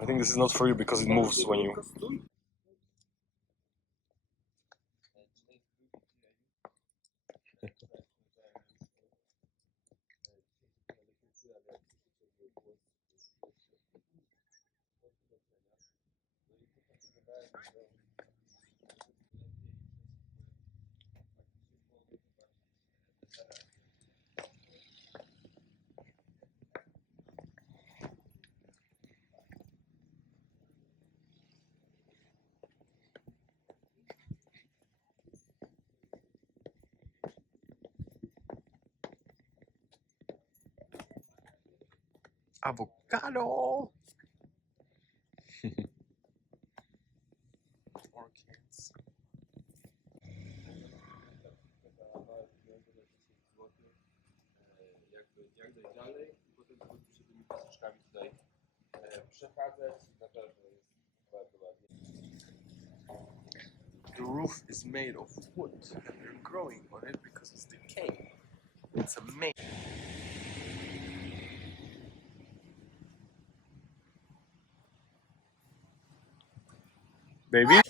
I think this is not for you because it moves when you... Avocado! Orchids. Jak dalej i potem się tymi paseczkami tutaj przechadzać, na pewno jest bardzo ładnie. The roof is made of wood and they're growing on it because it's decaying. It's amazing. Baby?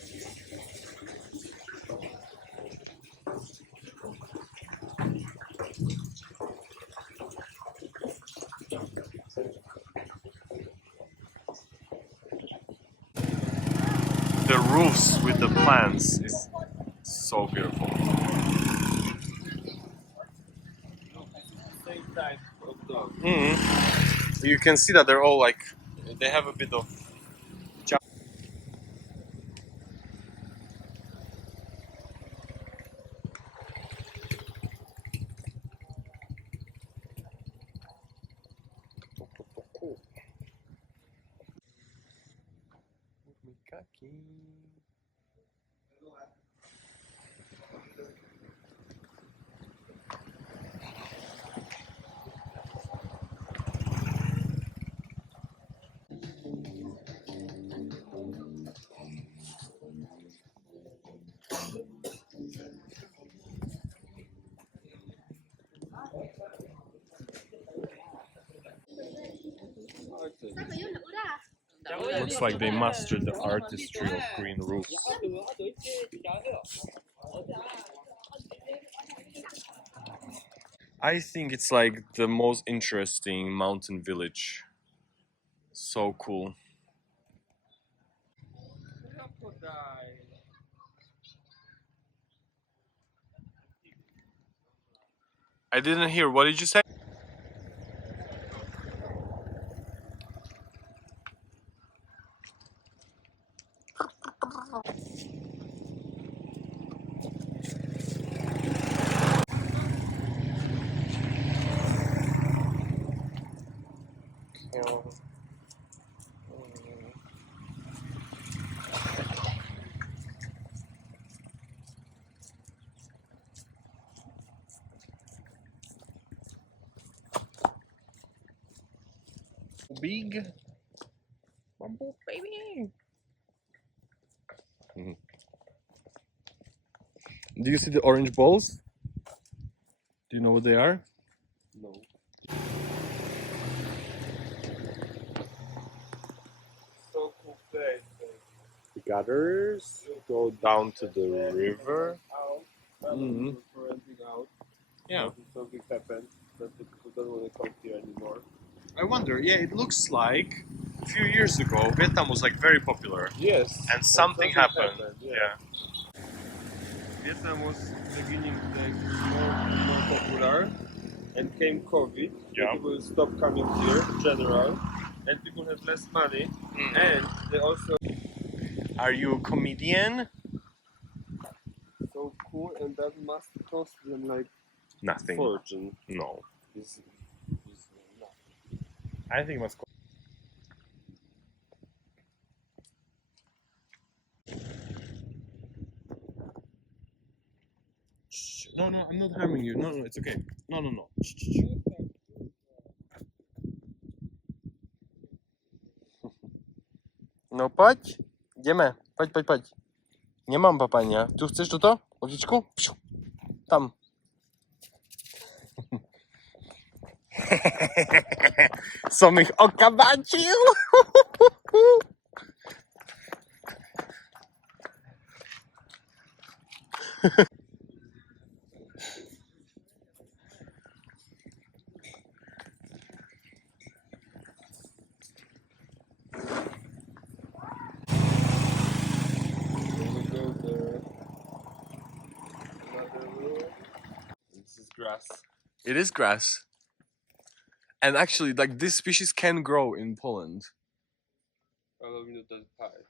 The roofs with the plants is so beautiful. Same type of dog. You can see that they're all like, they have a bit of... Looks like they mastered the artistry of green roofs. I think it's like the most interesting mountain village. So cool. I didn't hear, what did you say? Big bamboo baby. Do you see the orange balls? Do you know what they are? No. So cool place. The gutters go down to the river. For renting out. Yeah. Something happened that the people don't want to come here anymore. I wonder, yeah, it looks like a few years ago Vietnam was like very popular. Yes. And something happened. Yeah. Vietnam was beginning like more popular, and came COVID. Yeah. People stopped coming here, general, and people have less money, and they also Are you a comedian? so cool, and that must cost them like Nothing. fortune. No. Is I think it must cost. No, no, I'm not harming you. No, no, it's okay. No, no, no. No chodź, idziemy. Chodź, chodź, chodź. Nie mam papania. Tu chcesz to? Łodziczku? Tam. Som ich okabacił! We go there. Another room. This is grass. It is grass. And actually, like, this species can grow in Poland. Ale minut do pie.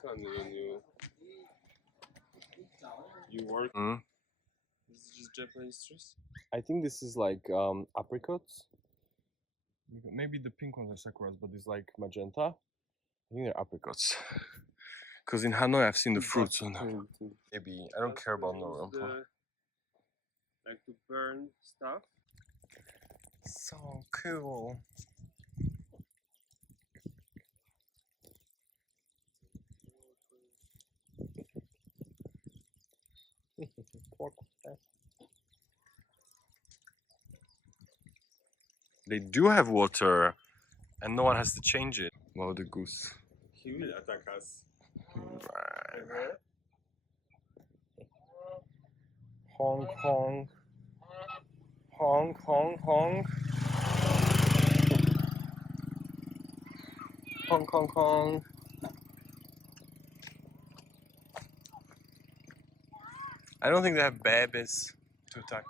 Funny when you work. Mm. This is just Japanese trees. I think this is like apricots. Maybe the pink ones are sakuras, but it's like magenta. I think they're apricots. Because in Hanoi, I've seen the fruits on them. Maybe. I don't care about Nora. Like to burn stuff. So cool. They do have water, and no one has to change it. Wow, the goose. He will attack us. Honk, honk. Honk, honk, honk. Honk, honk, honk. I don't think they have babies to attack.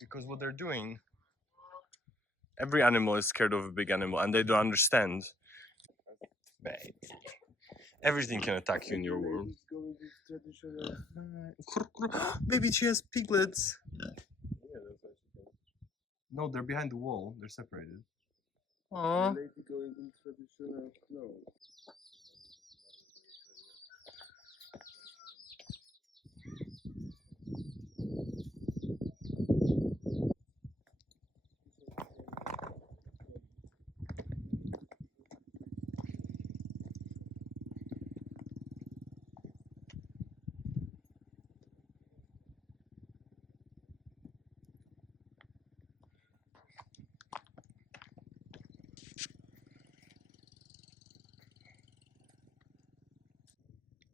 Because what they're doing, every animal is scared of a big animal and they don't understand. Baby. Everything can attack you in your world. Baby, she has piglets. No, they're behind the wall. They're separated. Aww.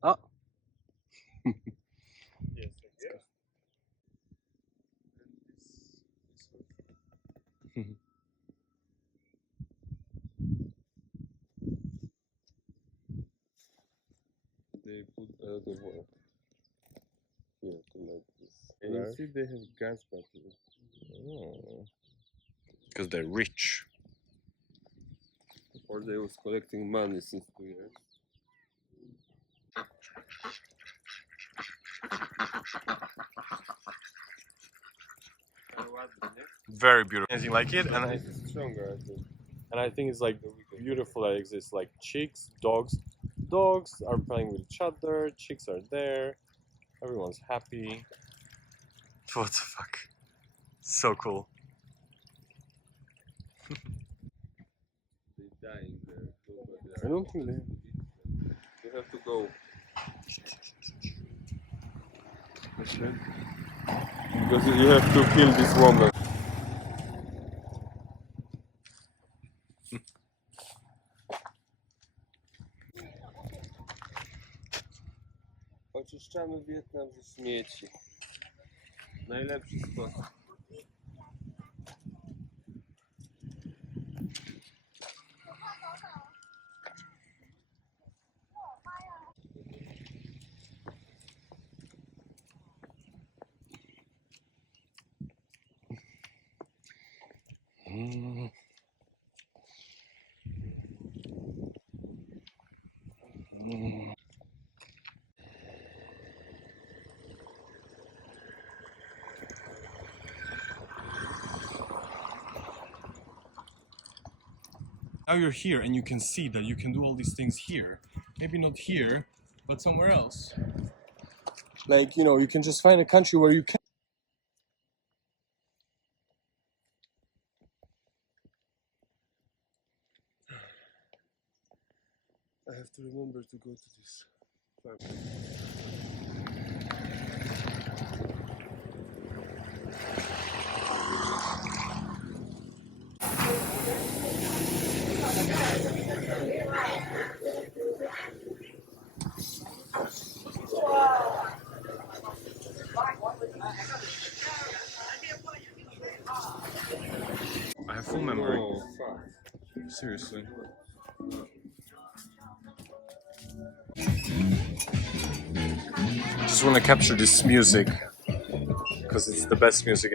Oh. Yes, yeah. They put a lot of work here to make this. And you see they have gas batteries. Because they're rich. Or they was collecting money since 2 years. Very beautiful. Anything like it, and This is stronger, I think. I think it's like beautiful that it exists. Like chicks, dogs. Dogs are playing with each other. Chicks are there. Everyone's happy. What the fuck? So cool. They're dying there. I don't think they. You have to go. Because you have to kill this woman. Oczyszczamy Wietnam ze śmieci. Najlepszy sposób. Now you're here and you can see that you can do all these things here. Maybe not here, but somewhere else. Like, you know, you can just find a country where you can. I have to remember to go to this farm. I have full memory. No, fuck. Seriously. I just want to capture this music because it's the best music.